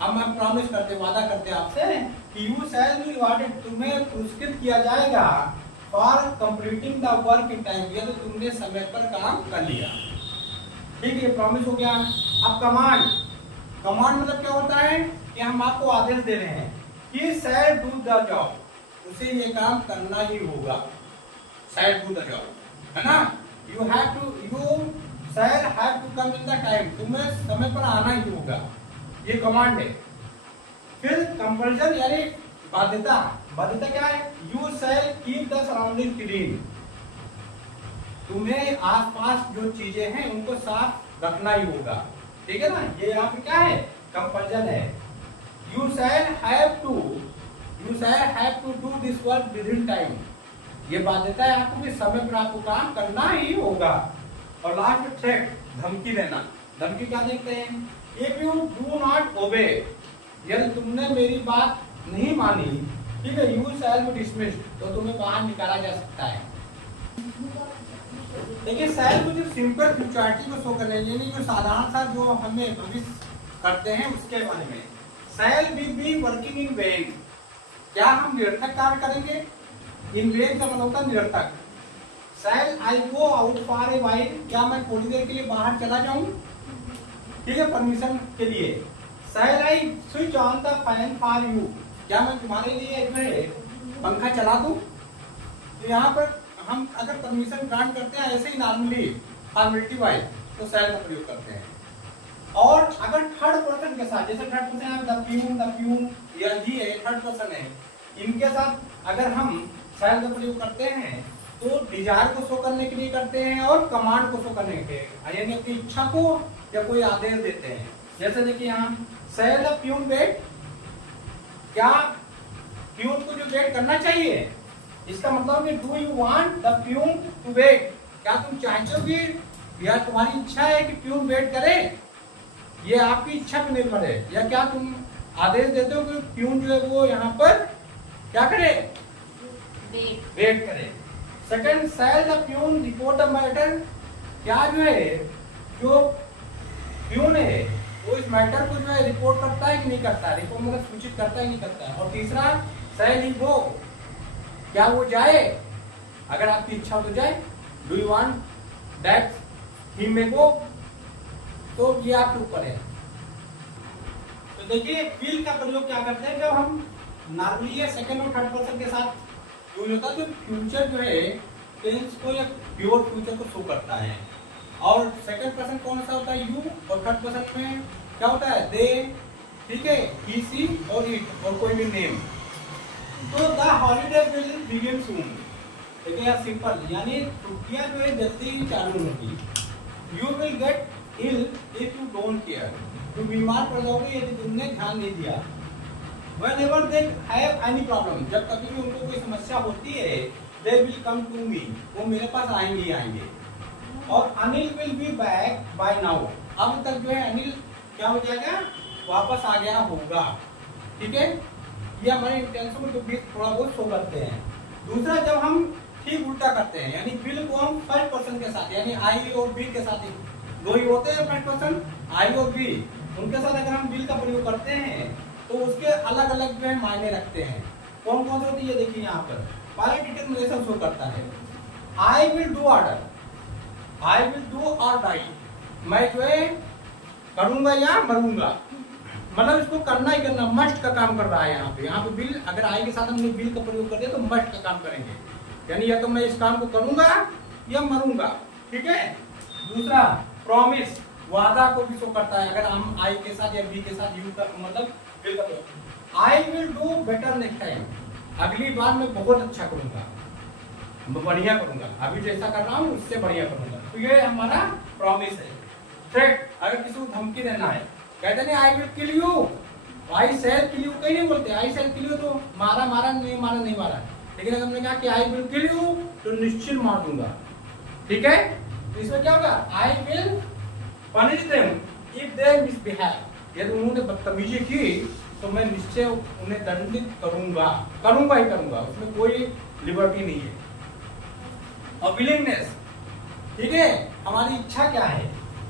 अब हम प्रॉमिस करते, वादा करते आपसे कि you shall be rewarded, तुम्हें पुरस्कृत किया जाएगा for completing the work in time, यदि तुमने समय पर काम कर लिया, ठीक है, प्रॉमिस हो गया। अब कमांड, कमांड मतलब क्या होता है कि हम आपको आदेश दे रहे हैं He shall do the job, उसे ये काम करना ही होगा, shall do the job, है ना। You shall have to come in the time, तुम्हें समय पर आना ही होगा, ये कमांड है। फिर कंपल्सन यानी बाध्यता, बाध्यता क्या है, You shall keep the surrounding clean, तुम्हें आसपास जो चीजें हैं उनको साफ रखना ही होगा, ठीक है ना। ये यहाँ पे क्या है, कंपल्सन है। You shall have to do this work within time, ये बाध्यता है आपको कि समय पर आपको काम करना ही होगा। और लास्ट में थ्रेट, धमकी देना, धमकी क्या देखते हैं, if you do not obey, यदि तुमने मेरी बात नहीं मानी, ठीक है, you shall be dismissed, तो तुम्हें बाहर निकाला जा सकता है। देखिए सेल को जो सिंपल फ्यूचरिटी को शो करने, यानी जो साधारण सा जो हमें भविष्य करते हैं उसके बारे में। Shall be working in vain, क्या हम निरर्थक कार्य करेंगे, इन वेन का मतलब होता है निरर्थक। Shall I go out for a while, क्या मैं थोड़ी देर के लिए बाहर चला जाऊं, ठीक है, परमिशन के लिए। Shall I switch on the fan for you, क्या मैं तुम्हारे लिए जो है पंखा चला दूं। तो यहाँ पर हम अगर परमिशन ग्रांट करते हैं ऐसे ही नॉर्मली फॉर्मेलिटी वाइज, तो सेल का प्रयोग करते हैं। और अगर थर्ड पर्सन के साथ, जैसे थर्ड पर्सन है द प्यून या जी है, थर्ड पर्सन है, इनके साथ अगर हम शैल का प्रयोग करते हैं तो डिजायर को शो करने के लिए करते हैं और कमांड को शो करने के लिए, यानी अपनी इच्छा को या कोई आदेश देते हैं। जैसे देखिए यहाँ शैल द प्यून वेट, क्या प्यून को जो वेट करना चाहिए, इसका मतलब है do you want the peon to wait, क्या तुम चाहते हो कि या तुम्हारी इच्छा है कि प्यून वेट करे, ये आपकी इच्छा पर निर्भर है, या क्या तुम आदेश देते हो कि प्यून जो है वो यहाँ पर क्या करे, वेट करे। Second, shall the peon report the matter, क्या जो है जो प्यून है वो इस मैटर को जो है रिपोर्ट करता है कि नहीं करता है, रिपोर्ट मतलब सूचित करता है नहीं करता है। और तीसरा, शैल ही गो, क्या वो जाए, अगर आपकी इच्छा हो तो जाए, do you want that he may go, तो ये आपके ऊपर है। तो देखिए विल का प्रयोग क्या करते हैं, जब हम नॉर्मली सेकंड और थर्ड पर्सन के साथ यूज होता है तो फ्यूचर जो है टेंस को या प्योर फ्यूचर को शो करता है। और सेकंड पर्सन कौन सा होता है, यू, और थर्ड पर्सन में क्या होता है, दे, ठीक है, ही, सी और इट, और कोई भी नेम। तो द हॉलीडे विल बिगिन सून, देखिए यार सिंपल, यानी छुट्टियां जो है जल्दी ही चालू होगी। You will get ill if you don't care, तुम बीमार पड़ जाओगे यदि तुमने ध्यान नहीं दिया। Whenever they have any problem, जब कभी भी उनको कोई समस्या होती है, they will come to me, वो मेरे पास आएंगे ही आएंगे। और Anil will be back by now, अब तक जो है अनिल क्या हो जाएगा, वापस आ गया होगा, ठीक है। ये हमारे इंटेंशन को भी थोड़ा बहुत शो करते हैं। दूसरा, जब हम ठीक उल्टा करते हैं, यानी विल को हम फर्स्ट पर्सन के साथ, यानी आई और बी के साथ, दो ही होते हैं फर्स्ट पर्सन, आई और बी, उनके साथ अगर हम विल का प्रयोग करते हैं तो उसके अलग अलग जो है मायने रखते हैं। कौन कौन से होती है, ये देखिए यहाँ पर पहले डिटरमिनेशन शो करता है, I will do order, I will do और डाई, मैं जो है करूंगा या मरूंगा, मतलब इसको करना ही करना, मस्ट का काम कर रहा है। यहाँ पे विल, अगर आई के साथ हमने विल का प्रयोग कर दिया तो मस्ट का काम करेंगे, यानी या तो मैं इस काम को करूंगा या मरूंगा, ठीक है। दूसरा, प्रॉमिस, वादा को भी शो करता है, अगर हम आई के साथ या बी के साथ यू का मतलब I will do better next time, अगली बार मैं बहुत अच्छा करूंगा, मैं बढ़िया करूंगा, अभी जैसा कर रहा हूँ उससे बढ़िया करूंगा, तो ये हमारा प्रॉमिस है। थ्रेट, अगर किसी को धमकी देना है, कहते नहीं I will kill you, I shall kill you कहीं नहीं बोलते, आई सेल किल यू तो मारा मारा नहीं मारा नहीं मारा, लेकिन अगर हमने कहा कि आई विल किल यू तो निश्चित मार दूंगा, ठीक है। तो इसमें क्या होगा, I will punish them if they misbehave, यदि उन्होंने बदतमीजी की तो मैं निश्चय उन्हें दंडित करूंगा, करूंगा ही करूंगा, उसमें कोई लिबर्टी नहीं है। और विलिंगनेस, ठीक है, हमारी इच्छा क्या है,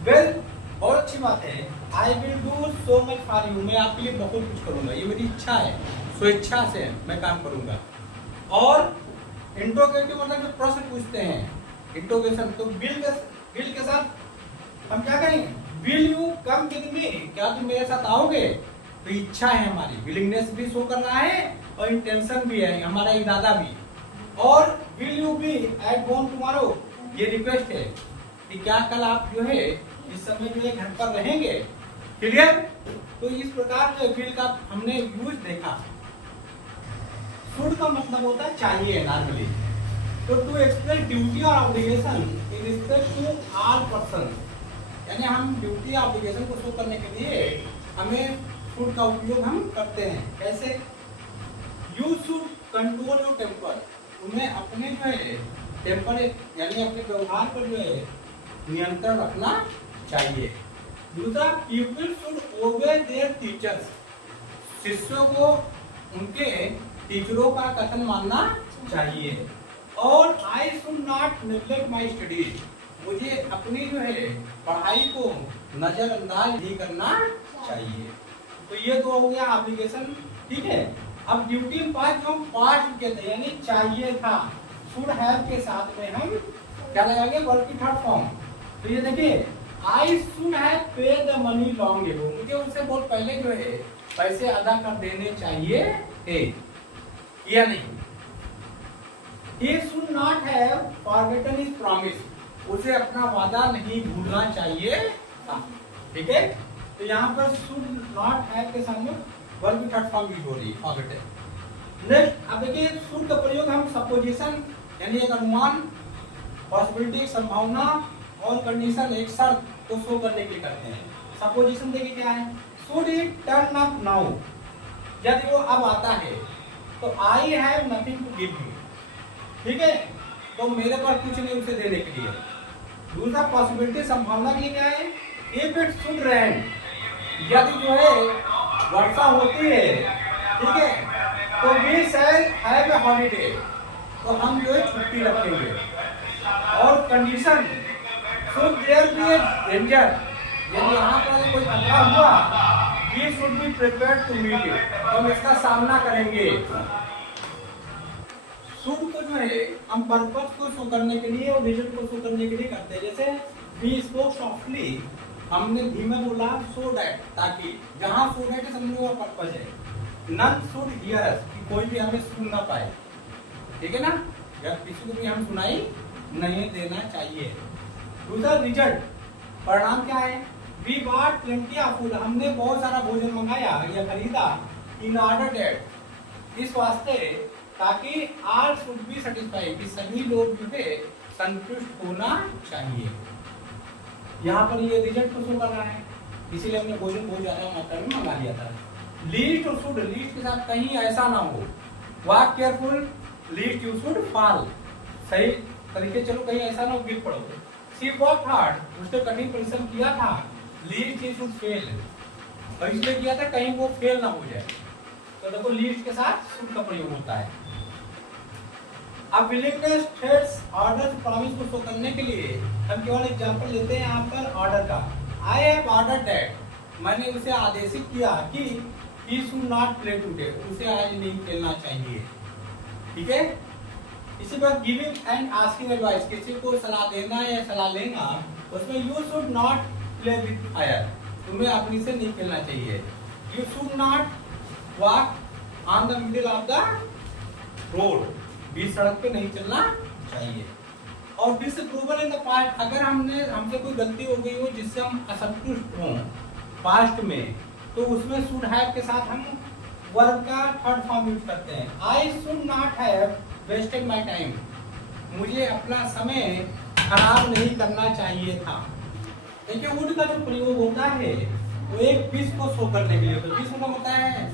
वेल बहुत अच्छी बात है, I will do so much for you, मैं आपके लिए बहुत कुछ करूंगा, ये मेरी इच्छा है, स्वेच्छा से मैं काम करूंगा। और इंट्रोगेटिव मतलब जो प्रश्न पूछते हैं, इंट्रोगेशन, तो विल के साथ हम क्या करेंगे, will you come with me, क्या तुम मेरे साथ आओगे, तो इच्छा है हमारी, विलिंगनेस भी शो कर रहा है और इंटेंशन भी है, हमारा इरादा भी। और will you be at home tomorrow, ये रिक्वेस्ट है कि क्या कल आप जो है इस समय जो है घर पर रहेंगे, क्लियर। तो इस प्रकार जो विल का हमने यूज देखा। शुड का मतलब होता है चाहिए नॉर्मली, तो टू एक्सप्रेस ड्यूटी और obligation in respect to all person, यानी हम ड्यूटी ऑब्लिगेशन को शो करने के लिए हमें शुड का उपयोग हम करते हैं। कैसे, you should control your temper, उन्हें अपने जो है टेम्पर यानी अपने व्यवहार पर जो है नियंत्रण रखना चाहिए। दूसरा, पीपल शुड ओबे देयर टीचर्स, शिष्यों को उनके टीचरों का कथन मानना चाहिए। और आई should not neglect my studies, मुझे अपनी जो है पढ़ाई को नजरअंदाज नहीं करना चाहिए। तो ये तो हो गया ऑब्लिगेशन, ठीक है। अब ड्यूटी पास जो हम पास्ट कहते हैं, यानी चाहिए था, शुड हैव के साथ में हम क्या लगाएंगे, वर्ब की थर्ड फॉर्म। तो ये देखिए, I should have paid the money long ago, मुझे उससे बहुत पहले जो है पैसे अदा कर देने चाहिए थे, या नहीं। He should not have forgotten his promise, उसे अपना वादा नहीं भूलना चाहिए था, ठीक है। तो यहाँ पर शुड नॉट हैव के सामने वर्ब की थर्ड फॉर्म यूज हो रही है, फॉरगेट है। नेक्स्ट अब देखिए शुड का प्रयोग हम सपोजिशन यानी एक अनुमान, पॉसिबिलिटी संभावना और कंडीशन एक शर्त को शो करने के लिए करते हैं। सपोजिशन देखिए क्या है, should it turn up now, यदि वो अब आता है तो I have nothing to give you, ठीक है, तो मेरे पास कुछ नहीं उसे देने के लिए। दूसरा पॉसिबिलिटी संभावना के लिए क्या है, इफ इट शुड रेन, यदि जो है वर्षा होती है, ठीक है, तो we shall have a holiday, तो हम जो है छुट्टी रखेंगे। और condition should there be a danger, यदि यहाँ पर कोई खतरा हुआ, we should be prepared to meet it, तो हम इसका सामना करेंगे। शुड को जो है हम पर्पस को शो करने के लिए और रिजल्ट को शो करने के लिए करते हैं। जैसे वी स्पोक सॉफ्टली, हमने धीमे बोला, सो दैट, ताकि, जहां सो दैट समझो वो पर्पस है। नन शुड हियर अस, कि कोई भी हमें सुन ना पाए, ठीक है ना, जब किसी को भी हम सुनाई नहीं देना चाहिए। दूसरा रिजल्ट, परिणाम क्या है, we bought plenty of food, हमने बहुत सारा भोजन मंगाया या खरीदा, इन ऑर्डर दैट, इस वास्ते ताकि आल शुड बी सेटिस्फाइड, कि सभी लोग जो है संतुष्ट होना चाहिए। यहाँ पर ये रिजल्ट को शो कर रहा है, इसीलिए हमने भोजन बहुत ज्यादा मात्रा में मंगा लिया था। लीस्ट और शुड, लीस्ट के साथ कहीं ऐसा ना हो, walk careful, least you should fall, सही तरीके चलो, कहीं ऐसा ना हो गिर पड़ो। शी वर्क हार्ड, उसने कठिन परिश्रम किया था, लीस्ट ही शुड फेल, और इसलिए किया था कहीं वो फेल ना हो जाए, तो देखो लीस्ट के साथ शुड का प्रयोग होता है। अब विलिंगनेस, थ्रेट्स, ऑर्डर, प्रॉमिस को शो करने के लिए हम केवल एग्जांपल लेते हैं यहाँ पर ऑर्डर का। आई हैव ऑर्डर दैट, मैंने उसे आदेशित किया कि he should not play today, उसे आज नहीं खेलना चाहिए, ठीक है। इसी पर गिविंग एंड आस्किंग एडवाइस, किसी को सलाह देना या सलाह लेना, उसमें you should not play with fire, तुम्हें अपनी से नहीं खेलना चाहिए। You should not walk on the middle of the road, बीच सड़क पे नहीं चलना चाहिए। और डिसअप्रूवल इन द पास्ट, अगर हमसे कोई गलती हो गई हो जिससे हम असंतुष्ट हों पास्ट में, तो उसमें शुड हैव के साथ हम वर्ब का थर्ड फॉर्म यूज करते हैं। I should not have wasted my time, मुझे अपना समय खराब नहीं करना चाहिए था। देखिए वुड का जो प्रयोग होता है वो एक विश को शो करने के लिए होता है। विश मतलब होता है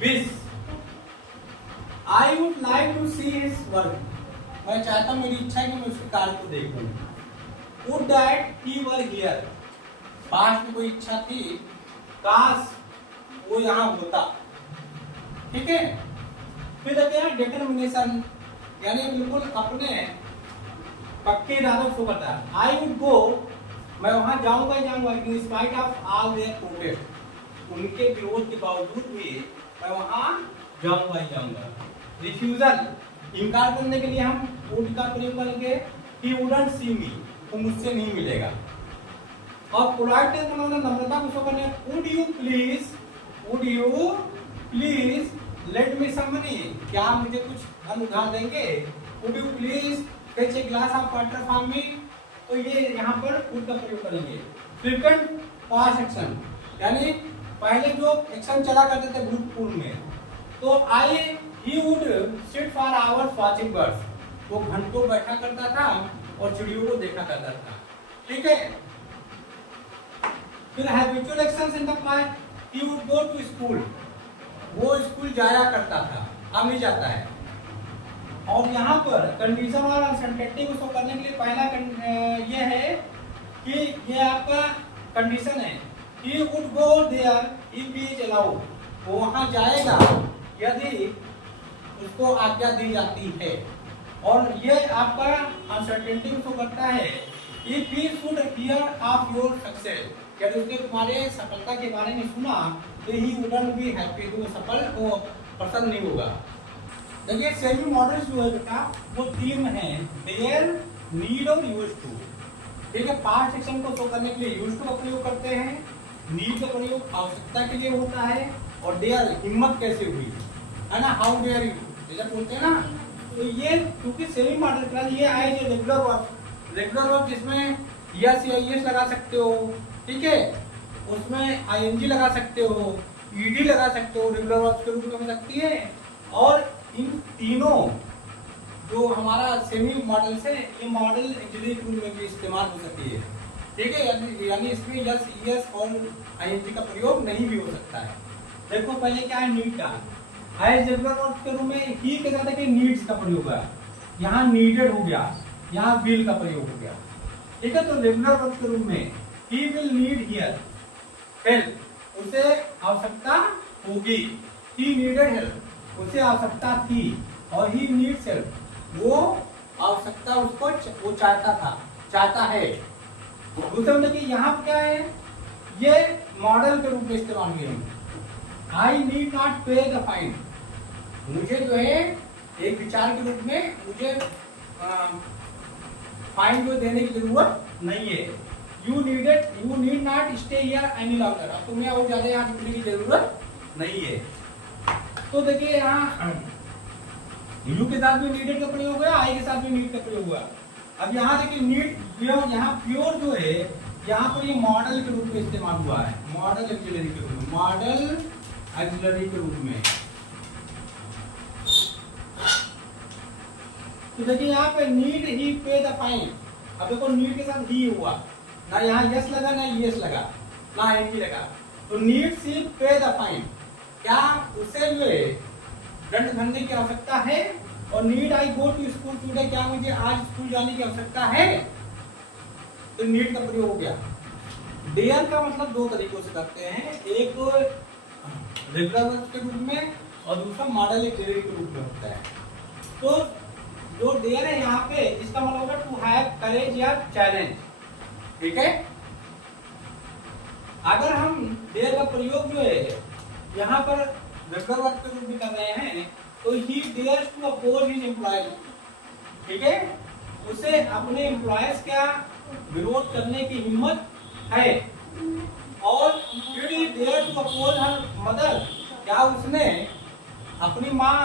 wish, I would like to see his work, मैं चाहता हूं, मेरी इच्छा है कि मैं उसके कार्य को देखूं। Would that he were here, past में कोई इच्छा थी, काश वो यहाँ होता, ठीक है। फिर देखते हैं डिटर्मिनेशन, यानी बिल्कुल अपने पक्के इरादे को करता है। आई वुड गो, मैं वहां जाऊंगा ही जाऊंगा, in spite of all their protest, उनके विरोध के बावजूद भी मैं वहां जाऊंगा ही जाऊंगा। रिफ्यूजल, इनकार करने के लिए हम वुड का प्रयोग करेंगे, ही वुडंट सी मी, वो मुझसे नहीं मिलेगा। और पोलाइटनेस मतलब नम्रता को शो करने, would you please let me some money, क्या मुझे कुछ धन उधार देंगे। Would you please fetch a glass of water for me, तो ये यहाँ पर वुड का प्रयोग करेंगे। फ्रीक्वेंट पास्ट एक्शन, यानी पहले जो एक्शन चला करते थे भूतपूर्व में, तो he would sit for hours watching birds, वो घंटों बैठा करता था और चिड़ियों को देखा करता था, ठीक है। फिर habitual actions in the past, he would go to school, वो स्कूल जाया करता था, अब नहीं जाता है। और यहाँ पर कंडीशन और अनसर्टेनिटी को शो करने के लिए पहला ये है कि ये आपका कंडीशन है, he would go there if he is allowed, वो वहाँ जाएगा यदि उसको आज्ञा दी जाती है। और ये आपका अनसर्टेनिटी को शो करता है, if he should hear of your success, यदि उसने तुम्हारे सफलता के बारे में सुना तो ही वुडंट बी हैप्पी, तो वो सफल वो प्रसन्न नहीं होगा। देखिए सेमी मॉडल्स जो है बेटा वो तीन हैं, देयर, नीड और यूज टू, ठीक है। पास्ट एक्शन को शो करने के लिए यूज टू का प्रयोग करते हैं, नीड का प्रयोग आवश्यकता के लिए होता है, और डेयर हिम्मत कैसे हुई है ना, हाउ डेयर यू जैसा बोलते हैं ना। तो ये क्योंकि सेमी मॉडल क्लास ये आए जो रेगुलर वर्ब जिसमें यस या यस लगा सकते हो, ठीक है। उसमें आईएनजी लगा सकते हो, ईडी लगा सकते हो, रेगुलर वर्ब्स के रूप में हो सकती है। और इन तीनों जो हमारा सेमी मॉडल है, ये मॉडल एक्सिलरी के रूप में भी इस्तेमाल हो सकती है। ठीक है, यानी इसमें यस, ईएस और आईएनजी का प्रयोग नहीं भी हो सकता है। देखो पहले क्या है, नीड का एज रेगुलर वर्ब्स के रूप में ही के साथ है नीड्स का प्रयोग है, यहाँ नीडेड हो गया, यहाँ विल का प्रयोग हो गया। ठीक है, तो रेगुलर वर्ब्स के रूप में he will need here help, उसे आवश्यकता होगी। ही नीडेड हेल्प, उसे आवश्यकता थी। और ही नीड्स हेल्प, वो आवश्यकता उसको वो चाहता है। दूसरा मतलब कि यहाँ क्या है, ये मॉडल के रूप में इस्तेमाल किए। आई नीड नॉट पे द फाइन, मुझे जो है एक विचार के रूप में मुझे फाइन जो देने की जरूरत नहीं है। You need not stay here any longer, अब तुम्हें और ज्यादा यहाँ रुकने की जरूरत नहीं है। तो देखिए यहाँ यू के साथ भी नीडेड का प्रयोग हुआ, आई के साथ भी नीड का प्रयोग हुआ। अब यहाँ देखिए नीड, यहाँ प्योर जो है यहाँ पर ये मॉडल के रूप में इस्तेमाल हुआ है, मॉडल एक्सिलरी के रूप में, मॉडल एक्सिलरी के रूप में। तो देखिए यहाँ पे नीड ही पे द फाइन, अब देखो नीड के साथ ही हुआ, ना यहाँ यस लगा ना यस लगा ना एनजी लगा, तो नीड सी पे द फाइन, क्या उसे जो है दंड भरने की आवश्यकता है। और need I go to school today, क्या मुझे आज स्कूल जाने की आवश्यकता है, तो नीड का प्रयोग हो गया। डेयर का मतलब दो तरीकों से करते हैं, एक तो रेगुलर वर्ब के रूप में और दूसरा मॉडल एक्सिलरी के रूप में होता है। तो जो डेयर है यहाँ पे, इसका मतलब होगा टू हैव करेज या चैलेंज। ठीक है, अगर हम डेयर का प्रयोग जो है यहाँ पर रेगुलर वर्ब के रूप में कर रहे हैं, तो he dares to oppose his employees. ठीक है, उसे अपने एम्प्लॉयज का विरोध करने की हिम्मत है। और he dare to oppose her mother, क्या उसने अपनी माँ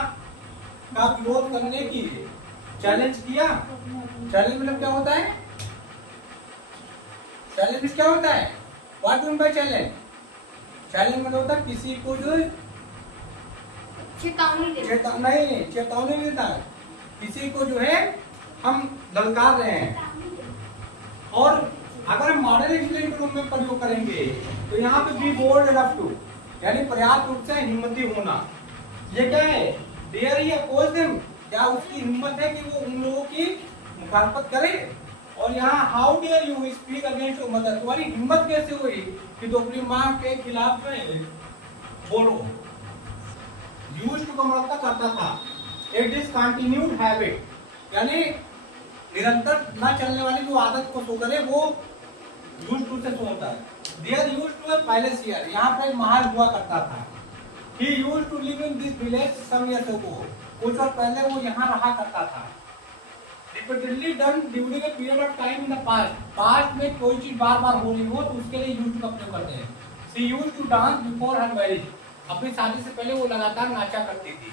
का विरोध करने की चैलेंज किया। चैलेंज मतलब क्या होता है, चैलेंज क्या होता है, what do by challenge, challenge मतलब होता है किसी को जो चेतावनी देता है, किसी को जो है हम ललकार रहे हैं। और अगर हम मॉडल एक्सिलरी के रूप में प्रयोग करेंगे तो यहाँ पे बी बोल्ड इनफ टू, यानी पर्याप्त रूप से हिम्मती होना। ये क्या है, डेयर ही अपोज देम, क्या उसकी हिम्मत है कि वो उन लोगों की मुखालफत करे। और यहाँ how dare you speak against your mother, तुम्हारी हिम्मत कैसे हुई कि तुम अपनी माँ के खिलाफ में बोलो। यूज्ड टू का मतलब करता था, ए डिसकंटिन्यूड हैबिट, यानी निरंतर न चलने वाली जो आदत को शो करे वो यूज्ड टू से शो होता है। There used to a palace here, यहाँ पर एक महल हुआ करता था। He used to live in this village some years ago, कुछ वर्ष पहले वो यहाँ रहा करता था। Repeatedly done during a period of time in the past, past में कोई चीज बार बार हो रही हो तो उसके लिए यूज्ड टू का प्रयोग करते हैं। She used to dance before her marriage, अपनी शादी से पहले वो लगातार नाचा करती थी।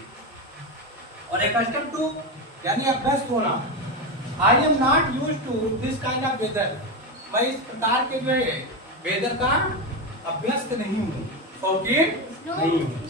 और accustomed to यानी अभ्यस्त होना, I am not used to this kind of weather, मैं इस प्रकार के जो है वेदर का अभ्यस्त नहीं हूँ, शौकीन नहीं हूँ।